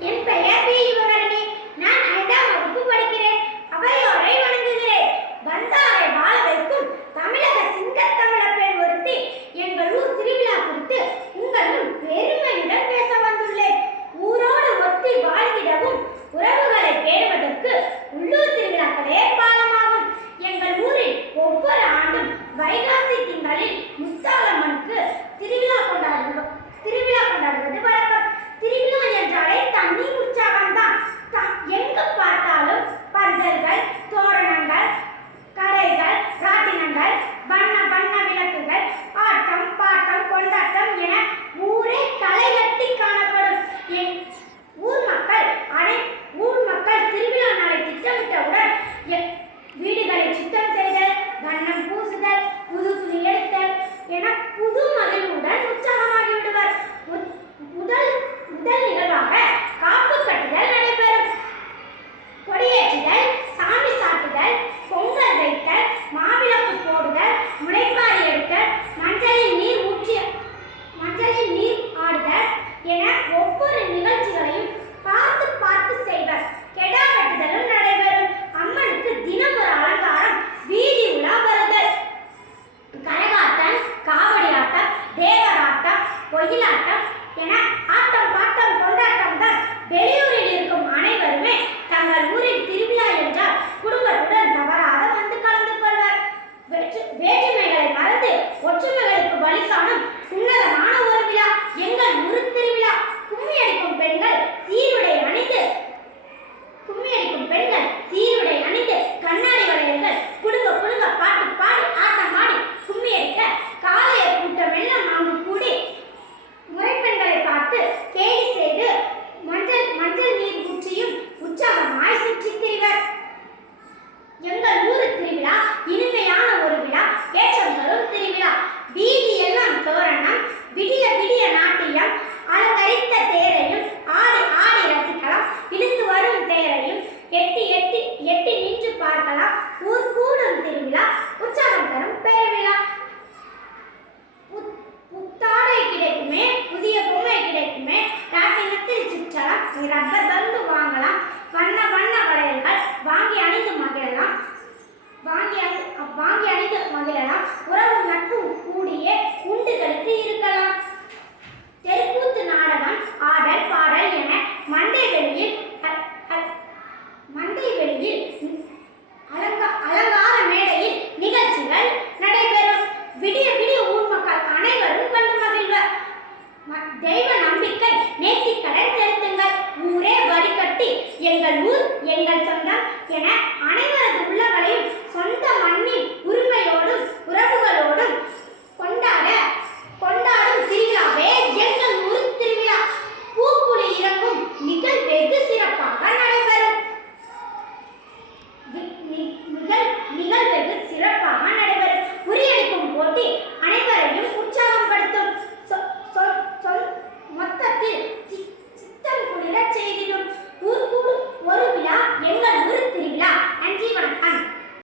என் பெயர் latas llenas Next is